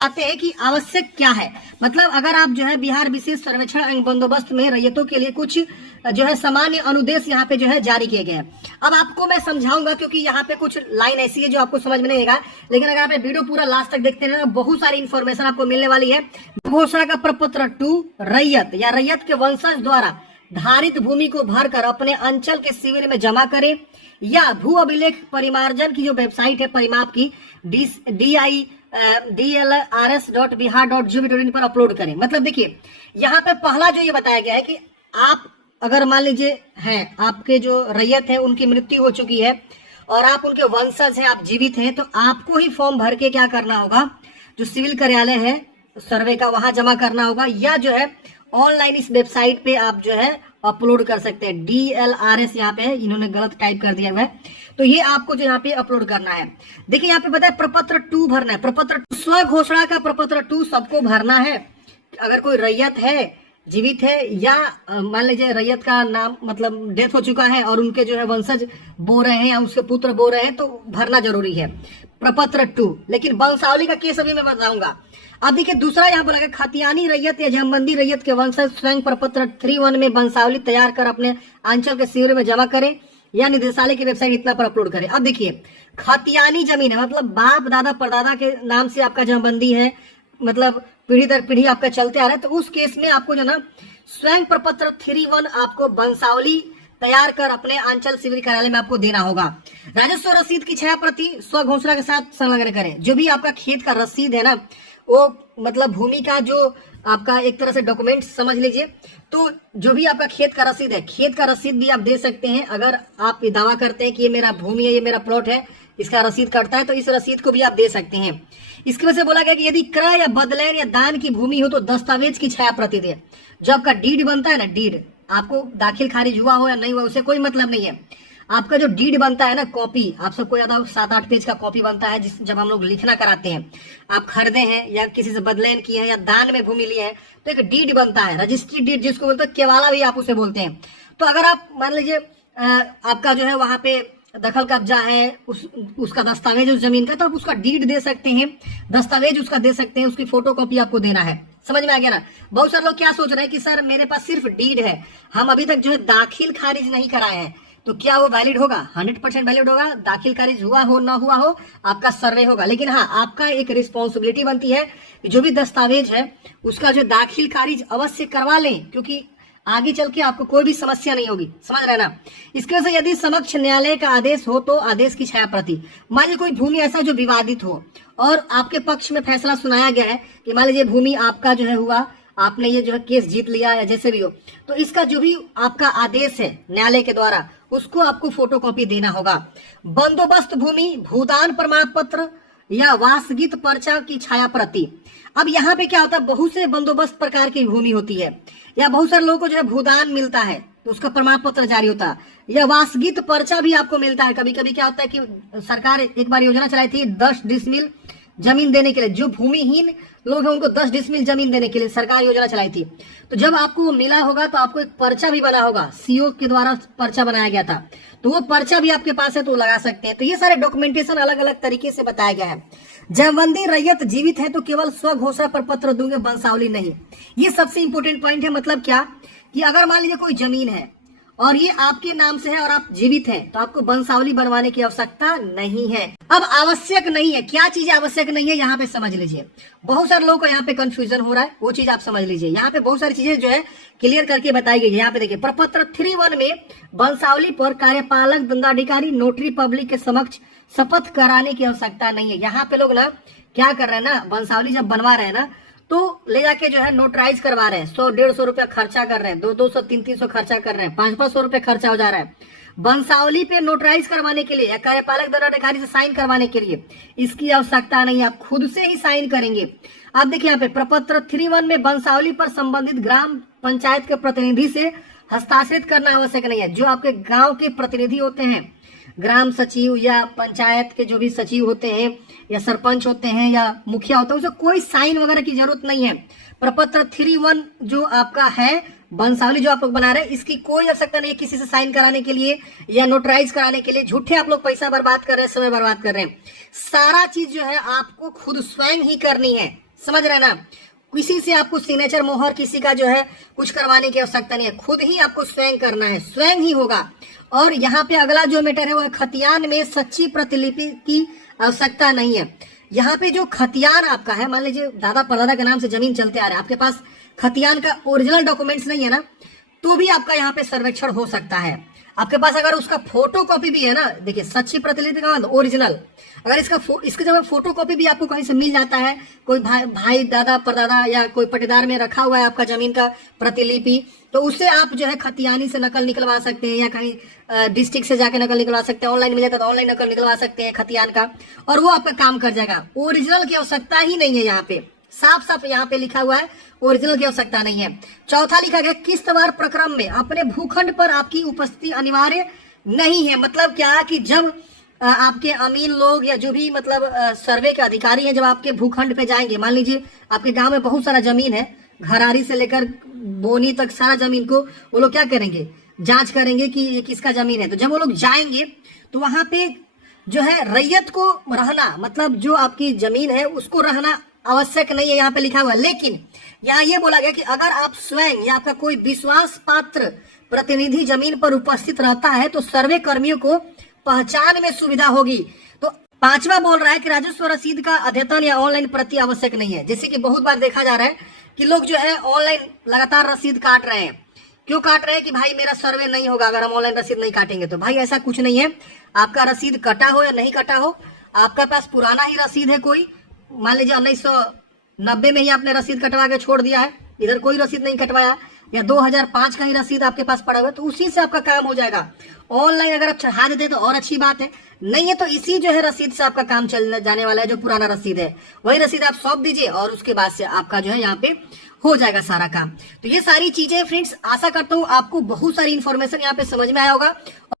आते हैं कि आवश्यक क्या है। मतलब अगर आप जो है बिहार विशेष सर्वेक्षण एवं बंदोबस्त में रैयतों के लिए कुछ जो है सामान्य अनुदेश यहाँ पे जो है जारी किए गए हैं। अब आपको मैं समझाऊंगा क्योंकि यहाँ पे कुछ लाइन ऐसी है जो आपको समझ में नहीं आएगा, लेकिन अगर आप वीडियो पूरा लास्ट तक देखते हैं तो बहुत सारी इन्फॉर्मेशन आपको मिलने वाली है। घोषणा का प्रपत्र 2 रैयत या रैयत के वंशज द्वारा धारित भूमि को भरकर अपने अंचल के शिविर में जमा करें या भू अभिलेख परिमार्जन की जो वेबसाइट है परिमाप की DLRS.bihar.gov.in पर अपलोड करें। मतलब देखिए यहाँ पे पहला जो ये बताया गया है कि आप अगर मान लीजिए हैं, आपके जो रैयत है उनकी मृत्यु हो चुकी है और आप उनके वंशज हैं, आप जीवित हैं, तो आपको ही फॉर्म भर के क्या करना होगा, जो सिविल कार्यालय है सर्वे का वहां जमा करना होगा या जो है ऑनलाइन इस वेबसाइट पे आप जो है अपलोड कर सकते हैं। DLRS यहाँ पे है, इन्होंने गलत टाइप कर दिया हुआ है, तो ये आपको जो यहाँ पे अपलोड करना है। देखिए यहाँ पे बताया प्रपत्र 2 भरना है। प्रपत्र स्व घोषणा का प्रपत्र 2 सबको भरना है। अगर कोई रैयत है, जीवित है या मान लीजिए रैयत का नाम मतलब डेथ हो चुका है और उनके जो है वंशज बो रहे हैं या उसके पुत्र बो रहे हैं तो भरना जरूरी है प्रपत्र 2। लेकिन वंशावली का केस अभी मैं बताऊंगा। अब देखिए दूसरा यहाँ बोला गया खातियानी रैयत या जमबंदी रैयत के वंशज स्वयं प्रपत्र 3(1) में वंशावली तैयार कर अपने अंचल के शिविर में जमा करें या निदेशालय की वेबसाइट इतना पर अपलोड करें। अब देखिए खातियानी जमीन है, मतलब बाप दादा परदादा के नाम से आपका जमबंदी है, मतलब पीढ़ी दर पीढ़ी आपका चलते आ रहा है, तो उस केस में आपको जो ना स्वयं प्रपत्र 3(1) आपको वंशावली तैयार कर अपने अंचल शिविर कार्यालय में आपको देना होगा। राजस्व रसीद की 6 प्रति स्व घोषणा के साथ संलग्न करें। जो भी आपका खेत का रसीद है ना, वो मतलब भूमि का जो आपका एक तरह से डॉक्यूमेंट समझ लीजिए, तो जो भी आपका खेत का रसीद है, खेत का रसीद भी आप दे सकते हैं। अगर आप ये दावा करते हैं कि ये मेरा भूमि है, ये मेरा प्लॉट है, इसका रसीद कटता है, तो इस रसीद को भी आप दे सकते हैं। इसकी वजह से बोला गया कि यदि क्रय या बदलैन या दान की भूमि हो तो दस्तावेज की 6 प्रति दे। जो आपका डीड बनता है ना, डीड आपको दाखिल खारिज हुआ हो या नहीं हुआ उससे कोई मतलब नहीं है। आपका जो डीड बनता है ना, कॉपी, आप सबको याद हो 7-8 पेज का कॉपी बनता है जब हम लोग लिखना कराते हैं, आप खरीदे हैं या किसी से बदलैन किए हैं या दान में भूमि लिए हैं, तो एक डीड बनता है, रजिस्ट्री डीड जिसको बोलते हैं, केवाला भी आप उसे बोलते हैं। तो अगर आप मान लीजिए आपका जो है वहां पे दखल कब्जा है, उसका दस्तावेज उस जमीन का, तो आप उसका डीड दे सकते हैं, दस्तावेज उसका दे सकते हैं, उसकी फोटो कॉपी आपको देना है। समझ में आ गया ना। बहुत सारे लोग क्या सोच रहे हैं कि सर मेरे पास सिर्फ डीड है, हम अभी तक जो है दाखिल खारिज नहीं कराए हैं, तो क्या वो वैलिड होगा? 100% वैलिड होगा। दाखिल खारिज हुआ हो ना हुआ हो, आपका सर्वे होगा। लेकिन हाँ, आपका एक रिस्पॉन्सिबिलिटी बनती है कि जो भी दस्तावेज है उसका जो दाखिल खारिज अवश्य करवा लें, क्योंकि आगे चल के आपको कोई भी समस्या नहीं होगी। समझ रहे ना। इसके वजह से यदि समक्ष न्यायालय का आदेश हो तो आदेश की 6 प्रति। मान लीजिए कोई भूमि ऐसा जो विवादित हो और आपके पक्ष में फैसला सुनाया गया है कि मान लीजिए भूमि आपका जो है हुआ, आपने ये जो है केस जीत लिया या जैसे भी हो, तो इसका जो भी आपका आदेश है न्यायालय के द्वारा उसको आपको फोटोकॉपी देना होगा। बंदोबस्त भूमि, भूदान प्रमाण पत्र या वासगीत पर्चा की छाया प्रति। अब यहाँ पे क्या होता है, बहुत से बंदोबस्त प्रकार की भूमि होती है या बहुत सारे लोगों को जो है भूदान मिलता है तो उसका प्रमाण पत्र जारी होता है या वासगीत पर्चा भी आपको मिलता है। कभी कभी क्या होता है कि सरकार एक बार योजना चलाई थी 10 डिसमिल जमीन देने के लिए, जो भूमिहीन लोग हैं उनको 10 डिसमिल जमीन देने के लिए सरकार योजना चलाई थी। तो जब आपको मिला होगा तो आपको एक पर्चा भी बना होगा, सीओ के द्वारा पर्चा बनाया गया था, तो वो पर्चा भी आपके पास है तो लगा सकते हैं। तो ये सारे डॉक्यूमेंटेशन अलग अलग तरीके से बताया गया है। जमबंदी रैयत जीवित है तो केवल स्व घोषणा पर पत्र दूंगे, वंशावली नहीं। ये सबसे इंपोर्टेंट पॉइंट है। मतलब क्या कि अगर मान लीजिए कोई जमीन है और ये आपके नाम से है और आप जीवित हैं, तो आपको वंशावली बनवाने की आवश्यकता नहीं है। अब आवश्यक नहीं है, क्या चीज आवश्यक नहीं है यहाँ पे समझ लीजिए। बहुत सारे लोगों को यहाँ पे कंफ्यूजन हो रहा है, वो चीज आप समझ लीजिए। यहाँ पे बहुत सारी चीजें जो है क्लियर करके बताई गई है। यहाँ पे देखिए प्रपत्र 3(1) में वंशावली पर कार्यपालक दंडाधिकारी नोटरी पब्लिक के समक्ष शपथ कराने की आवश्यकता नहीं है। यहाँ पे लोग ना क्या कर रहे हैं ना, वंशावली जब बनवा रहे हैं ना तो ले जाके जो है नोटराइज करवा रहे हैं, 100-150 रुपया खर्चा कर रहे हैं, 200-200 300-300 खर्चा कर रहे हैं, 500-500 रुपये खर्चा हो जा रहा है वंशावली पे नोटराइज करवाने के लिए या कार्यपालक दंडाधिकारी से साइन करवाने के लिए। इसकी आवश्यकता नहीं है, आप खुद से ही साइन करेंगे। अब देखिए यहाँ पे प्रपत्र 3(1) में वंशावली पर संबंधित ग्राम पंचायत के प्रतिनिधि से हस्ताक्षरित करना आवश्यक नहीं है। जो आपके गाँव के प्रतिनिधि होते हैं, ग्राम सचिव या पंचायत के जो भी सचिव होते हैं या सरपंच होते हैं या मुखिया होता है, उसे कोई साइन वगैरह की जरूरत नहीं है। प्रपत्र 3(1) जो आपका है वंशावली जो आप लोग बना रहे हैं, इसकी कोई आवश्यकता नहीं है किसी से साइन कराने के लिए या नोटराइज कराने के लिए। झूठे आप लोग पैसा बर्बाद कर रहे हैं, समय बर्बाद कर रहे हैं। सारा चीज जो है आपको खुद स्वयं ही करनी है। समझ रहे ना। किसी से आपको सिग्नेचर मोहर किसी का जो है कुछ करवाने की आवश्यकता नहीं है, खुद ही आपको स्वयं करना है, स्वयं ही होगा। और यहाँ पे अगला जो मैटर है वो है खतियान में सच्ची प्रतिलिपि की आवश्यकता नहीं है। यहाँ पे जो खतियान आपका है, मान लीजिए दादा परदादा के नाम से जमीन चलते आ रहा है, आपके पास खतियान का ओरिजिनल डॉक्यूमेंट्स नहीं है ना, तो भी आपका यहाँ पे सर्वेक्षण हो सकता है। आपके पास अगर उसका फोटो कॉपी भी है ना, देखिए सच्ची प्रतिलिपि का मतलब ओरिजिनल, अगर इसके जगह फोटो कॉपी भी आपको कहीं से मिल जाता है, कोई भाई दादा परदादा या कोई पट्टेदार में रखा हुआ है आपका जमीन का प्रतिलिपि, तो उससे आप जो है खतियानी से नकल निकलवा सकते हैं, या कहीं डिस्ट्रिक्ट से जाके नकल निकलवा सकते हैं, ऑनलाइन मिल जाता है तो ऑनलाइन नकल निकलवा सकते हैं खतियान का, और वो आपका काम कर जाएगा। ओरिजिनल की आवश्यकता ही नहीं है, यहाँ पे साफ साफ यहाँ पे लिखा हुआ है ओरिजिनल की आवश्यकता नहीं है। चौथा लिखा गया किस्तवार प्रक्रम में अपने भूखंड पर आपकी उपस्थिति अनिवार्य नहीं है। मतलब क्या कि जब आपके अमीन लोग या जो भी मतलब सर्वे के अधिकारी हैं, जब आपके भूखंड पे जाएंगे, मान लीजिए आपके गांव में बहुत सारा जमीन है, घरारी से लेकर बोनी तक सारा जमीन को वो लोग क्या करेंगे, जांच करेंगे कि ये किसका जमीन है। तो जब वो लोग जाएंगे तो वहां पे जो है रैयत को रहना, मतलब जो आपकी जमीन है उसको रहना आवश्यक नहीं है, यहाँ पे लिखा हुआ है। लेकिन यहाँ ये बोला गया कि अगर आप स्वयं या आपका कोई विश्वास पात्र प्रतिनिधि जमीन पर उपस्थित रहता है तो सर्वे कर्मियों को पहचान में सुविधा होगी। तो पांचवा बोल रहा है कि राजस्व रसीद का अद्यतन या ऑनलाइन प्रति आवश्यक नहीं है। जैसे कि बहुत बार देखा जा रहा है कि लोग जो है ऑनलाइन लगातार रसीद काट रहे हैं। क्यों काट रहे हैं कि भाई मेरा सर्वे नहीं होगा अगर हम ऑनलाइन रसीद नहीं काटेंगे। तो भाई ऐसा कुछ नहीं है, आपका रसीद कटा हो या नहीं कटा हो, आपका पास पुराना ही रसीद है, कोई मान लीजिए 1990 में ही आपने रसीद कटवा के छोड़ दिया है, इधर कोई रसीद नहीं कटवाया, या 2005 का ही रसीद आपके पास पड़ा हुआ है, तो उसी से आपका काम हो जाएगा। ऑनलाइन अगर आप चढ़ा देते तो और अच्छी बात है, नहीं है तो इसी जो है रसीद से आपका काम चल जाने वाला है। जो पुराना रसीद है वही रसीद आप सौंप दीजिए और उसके बाद से आपका जो है यहाँ पे हो जाएगा सारा काम। तो ये सारी चीजें फ्रेंड्स, आशा करता हूँ आपको बहुत सारी इन्फॉर्मेशन यहाँ पे समझ में आया होगा।